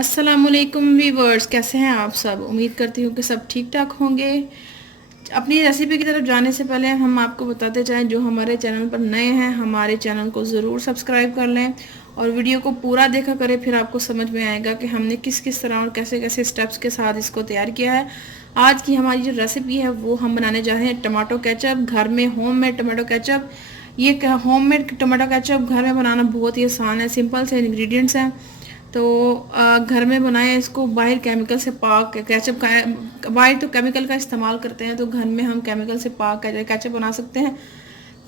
अस्सलामुअलैकुम वीवर्स, कैसे हैं आप सब। उम्मीद करती हूँ कि सब ठीक ठाक होंगे। अपनी रेसिपी की तरफ जाने से पहले हम आपको बताते चाहें, जो हमारे चैनल पर नए हैं हमारे चैनल को ज़रूर सब्सक्राइब कर लें और वीडियो को पूरा देखा करें। फिर आपको समझ में आएगा कि हमने किस किस तरह और कैसे कैसे स्टेप्स के साथ इसको तैयार किया है। आज की हमारी जो रेसिपी है वो हम बनाने जा रहे हैं टमाटो केचप, घर में होममेड टमाटो केचप। ये होममेड टमाटो केचप घर में बनाना बहुत ही आसान है, सिंपल से इंग्रेडिएंट्स हैं। तो घर में बनाएं इसको। बाहर केमिकल से पाक केचप का, बाहर तो केमिकल का इस्तेमाल करते हैं, तो घर में हम केमिकल से पाक केचप बना सकते हैं।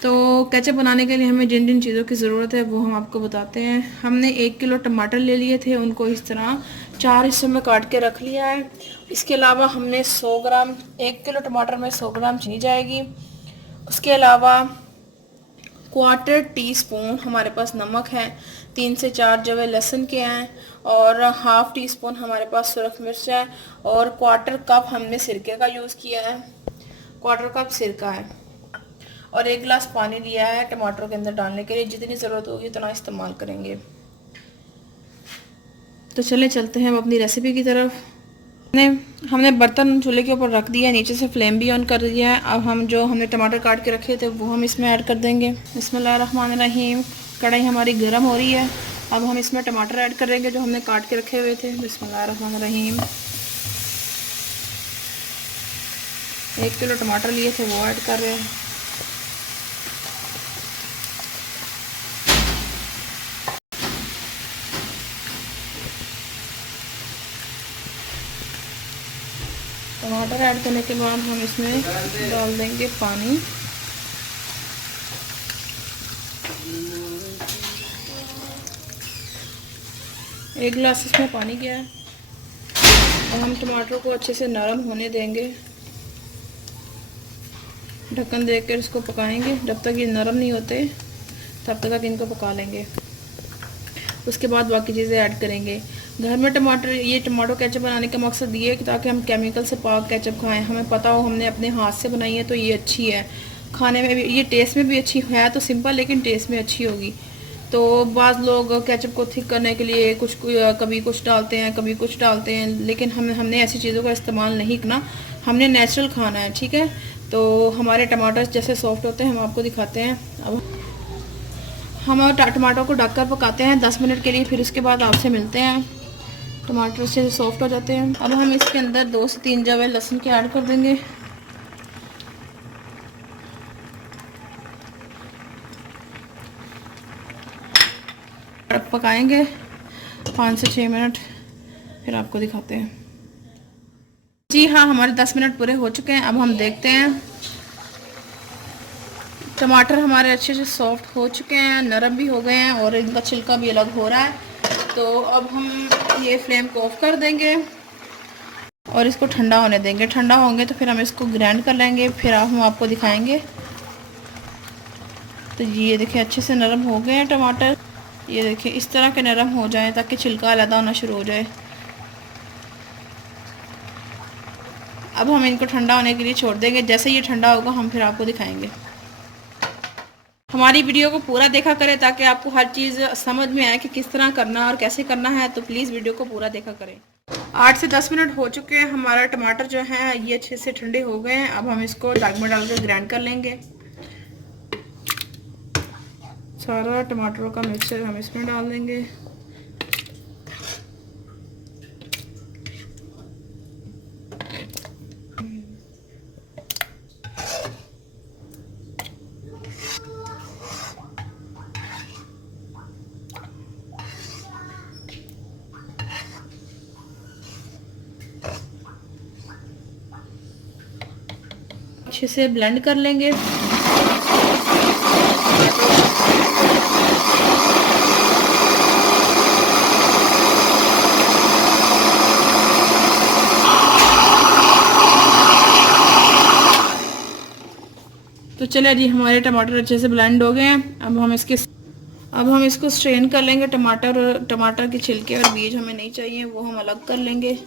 तो केचप बनाने के लिए हमें जिन जिन चीज़ों की ज़रूरत है वो हम आपको बताते हैं। हमने 1 किलो टमाटर ले लिए थे, उनको इस तरह 4 हिस्सों में काट के रख लिया है। इसके अलावा हमने 100 ग्राम, 1 किलो टमाटर में 100 ग्राम चीनी जाएगी। उसके अलावा क्वार्टर टी स्पून हमारे पास नमक है, 3 से 4 जवे लहसुन के हैं और हाफ टी स्पून हमारे पास सुरख मिर्च है और क्वार्टर कप हमने सिरके का यूज़ किया है, क्वार्टर कप सिरका है और 1 गिलास पानी लिया है टमाटरों के अंदर डालने के लिए। जितनी ज़रूरत होगी उतना इस्तेमाल करेंगे। तो चले चलते हैं अब अपनी रेसिपी की तरफ। हमने बर्तन चूल्हे के ऊपर रख दिया है, नीचे से फ्लेम भी ऑन कर दिया है। अब हम जो हमने टमाटर काट के रखे थे वो हम इसमें ऐड कर देंगे। बिस्मिल्लाहिर्रहमानिर्रहीम। कढ़ाई हमारी गर्म हो रही है। अब हम इसमें टमाटर ऐड करेंगे जो हमने काट के रखे हुए थे। बिस्मिल्लाहिर्रहमानिर्रहीम। 1 किलो टमाटर लिए थे वो ऐड कर रहे हैं। टमाटर ऐड करने के बाद हम इसमें डाल देंगे पानी। एक गिलास इसमें पानी गया है और हम टमाटर को अच्छे से नरम होने देंगे। ढक्कन देकर इसको पकाएंगे जब तक ये नरम नहीं होते, तब तक इनको पका लेंगे। उसके बाद बाकी चीज़ें ऐड करेंगे। घर में ये टमाटो केचप बनाने का मकसद ये है कि ताकि हम केमिकल से पाक केचप खाएं। हमें पता हो हमने अपने हाथ से बनाई है तो ये अच्छी है, खाने में भी ये टेस्ट में भी अच्छी है। तो सिंपल लेकिन टेस्ट में अच्छी होगी। तो बाज़ लोग केचप को थिक करने के लिए कभी कुछ डालते हैं, कभी कुछ डालते हैं, लेकिन हमने ऐसी चीज़ों का इस्तेमाल नहीं करना। हमने नेचुरल खाना है, ठीक है। तो हमारे टमाटर जैसे सॉफ्ट होते हैं हम आपको दिखाते हैं। अब हम टमाटर को ढककर पकाते हैं 10 मिनट के लिए, फिर उसके बाद आपसे मिलते हैं। टमाटर से सॉफ्ट हो जाते हैं। अब हम इसके अंदर 2 से 3 जवे लहसुन के ऐड कर देंगे। पकाएंगे 5 से 6 मिनट, फिर आपको दिखाते हैं। जी हाँ, हमारे 10 मिनट पूरे हो चुके हैं। अब हम देखते हैं। टमाटर हमारे अच्छे से सॉफ्ट हो चुके हैं, नरम भी हो गए हैं और इनका छिलका भी अलग हो रहा है। तो अब हम ये फ्लेम को ऑफ कर देंगे और इसको ठंडा होने देंगे। ठंडा होंगे तो फिर हम इसको ग्राइंड कर लेंगे, फिर हम आपको दिखाएंगे। तो ये देखिए अच्छे से नरम हो गए हैं टमाटर। ये देखिए इस तरह के नरम हो जाएं ताकि छिलका अलग होना शुरू हो जाए। अब हम इनको ठंडा होने के लिए छोड़ देंगे। जैसे ये ठंडा होगा हम फिर आपको दिखाएंगे। हमारी वीडियो को पूरा देखा करें ताकि आपको हर चीज़ समझ में आए कि किस तरह करना और कैसे करना है। तो प्लीज़ वीडियो को पूरा देखा करें। 8 से 10 मिनट हो चुके हैं। हमारा टमाटर जो है ये अच्छे से ठंडे हो गए हैं। अब हम इसको जग में डाल कर ग्राइंड कर लेंगे। सारा टमाटरों का मिक्सचर हम इसमें डाल देंगे। अच्छे से ब्लेंड कर लेंगे। तो चलिए जी, हमारे टमाटर अच्छे से ब्लेंड हो गए हैं। अब हम इसको स्ट्रेन कर लेंगे। टमाटर के छिलके और बीज हमें नहीं चाहिए, वो हम अलग कर लेंगे।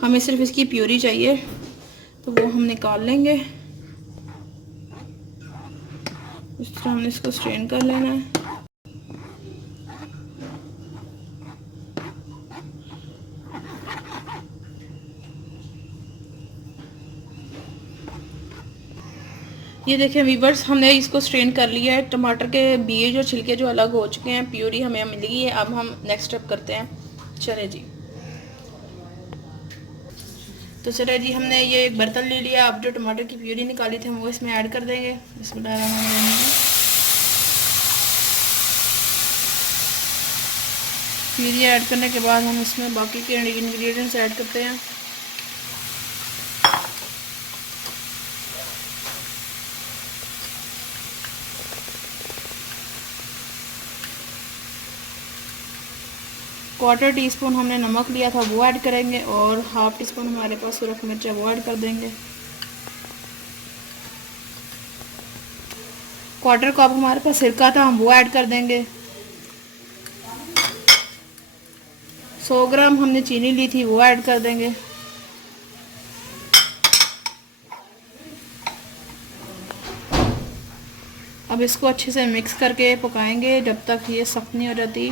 हमें सिर्फ इसकी प्यूरी चाहिए, तो वो हम निकाल लेंगे। इस तरह हमने इसको स्ट्रेन कर लेना है। ये देखें वीवर्स, हमने इसको स्ट्रेन कर लिया है। टमाटर के बीज और छिलके जो अलग हो चुके हैं, प्यूरी हमें मिल गई है। अब हम नेक्स्ट स्टेप करते हैं। चले जी, तो चले जी, हमने ये एक बर्तन ले लिया। अब जो टमाटर की प्यूरी निकाली थी हम वो इसमें ऐड कर देंगे। बिस्मिल्लाहिर्रहमानिर्रहीम। प्यूरी ऐड करने के बाद हम इसमें बाकी के इंग्रेडिएंट्स ऐड करते हैं। क्वार्टर टी स्पून हमने नमक लिया था वो ऐड करेंगे, और हाफ टी स्पून हमारे पास सुरख मिर्च है वो ऐड कर देंगे। क्वार्टर कप हमारे पास सिरका था, हम वो ऐड कर देंगे। 100 ग्राम हमने चीनी ली थी वो ऐड कर देंगे। अब इसको अच्छे से मिक्स करके पकाएंगे जब तक ये सख्त नहीं हो जाती,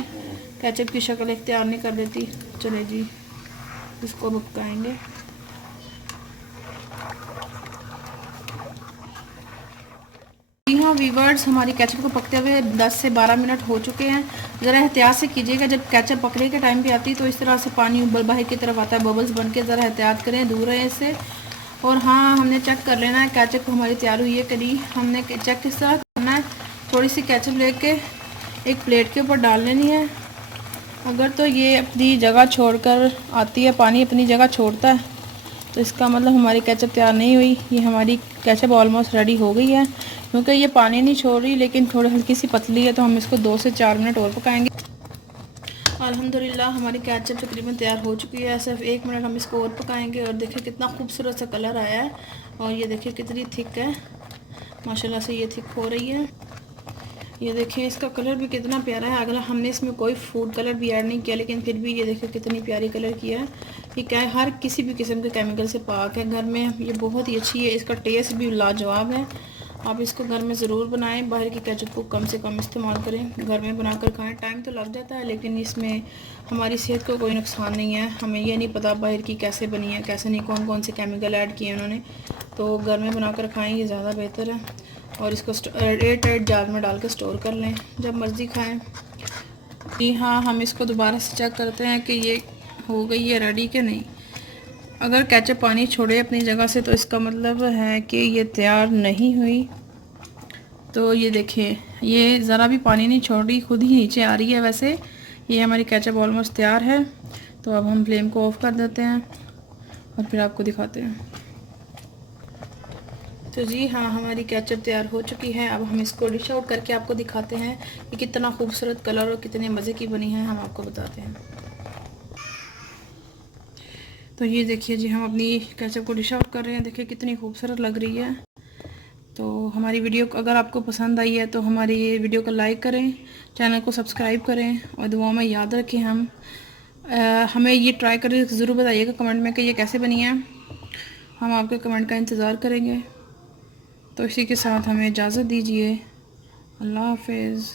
केचप की शक्ल इख्तियार नहीं कर लेती। चले जी, इसको पकाएंगे। जी हाँ वीवर्स, हमारी केचप को पकते हुए 10 से 12 मिनट हो चुके हैं। ज़रा एहतियात से कीजिएगा, जब केचप पकने के टाइम पे आती है तो इस तरह से पानी उबल बाहर की तरफ आता है, बबल्स बन के। ज़रा एहतियात करें, दूर रहे इससे। और हाँ, हमने चेक कर लेना है केचप हमारी तैयार हुई है कि नहीं। हमने चेक किस तरह करना है, थोड़ी सी केचप लेके एक प्लेट के ऊपर डाल लेनी है। अगर तो ये अपनी जगह छोड़कर आती है, पानी अपनी जगह छोड़ता है, तो इसका मतलब हमारी केचप तैयार नहीं हुई। ये हमारी केचप ऑलमोस्ट रेडी हो गई है, क्योंकि ये पानी नहीं छोड़ रही लेकिन थोड़ी हल्की सी पतली है, तो हम इसको 2 से 4 मिनट और पकाएंगे। अल्हम्दुलिल्लाह हमारी केचप तकरीबन तैयार हो चुकी है। सिर्फ 1 मिनट हम इसको और पकाएंगे। और देखिए कितना खूबसूरत सा कलर आया है, और ये देखिए कितनी थिक है, माशाल्लाह से ये थिक हो रही है। ये देखिए इसका कलर भी कितना प्यारा है। अगला हमने इसमें कोई फूड कलर भी ऐड नहीं किया, लेकिन फिर भी ये देखिए कितनी प्यारी कलर किया है। ये क्या है, हर किसी भी किस्म के केमिकल से पाक है। घर में ये बहुत ही अच्छी है, इसका टेस्ट भी लाजवाब है। आप इसको घर में ज़रूर बनाएं, बाहर की केचप को कम से कम इस्तेमाल करें, घर में बनाकर खाएं। टाइम तो लग जाता है लेकिन इसमें हमारी सेहत को कोई नुकसान नहीं है। हमें ये नहीं पता बाहर की कैसे बनी है कैसे नहीं, कौन कौन से केमिकल ऐड किए उन्होंने। तो घर में बनाकर खाएं, ये ज़्यादा बेहतर है। और इसको एयर टाइट जार में डाल के स्टोर कर लें, जब मर्ज़ी खाएं। जी हाँ, हम इसको दोबारा से चेक करते हैं कि ये हो गई है रेडी कि नहीं। अगर केचप पानी छोड़े अपनी जगह से तो इसका मतलब है कि ये तैयार नहीं हुई। तो ये देखिए, ये ज़रा भी पानी नहीं छोड़ रही, खुद ही नीचे आ रही है। वैसे ये हमारी केचप ऑलमोस्ट तैयार है। तो अब हम फ्लेम को ऑफ कर देते हैं और फिर आपको दिखाते हैं। तो जी हाँ, हमारी केचप तैयार हो चुकी है। अब हम इसको डिश आउट करके आपको दिखाते हैं कि कितना खूबसूरत कलर और कितने मज़े की बनी है, हम आपको बताते हैं। तो ये देखिए जी, हम अपनी केचप को डिश आउट कर रहे हैं। देखिए कितनी खूबसूरत लग रही है। तो हमारी वीडियो अगर आपको पसंद आई है तो हमारी वीडियो को लाइक करें, चैनल को सब्सक्राइब करें, और दुआ में याद रखें हमें ये ट्राई करके ज़रूर बताइएगा कमेंट में कि ये कैसे बनी है। हम आपके कमेंट का इंतज़ार करेंगे। तो इसी के साथ हमें इजाज़त दीजिए। अल्लाह हाफ़िज़।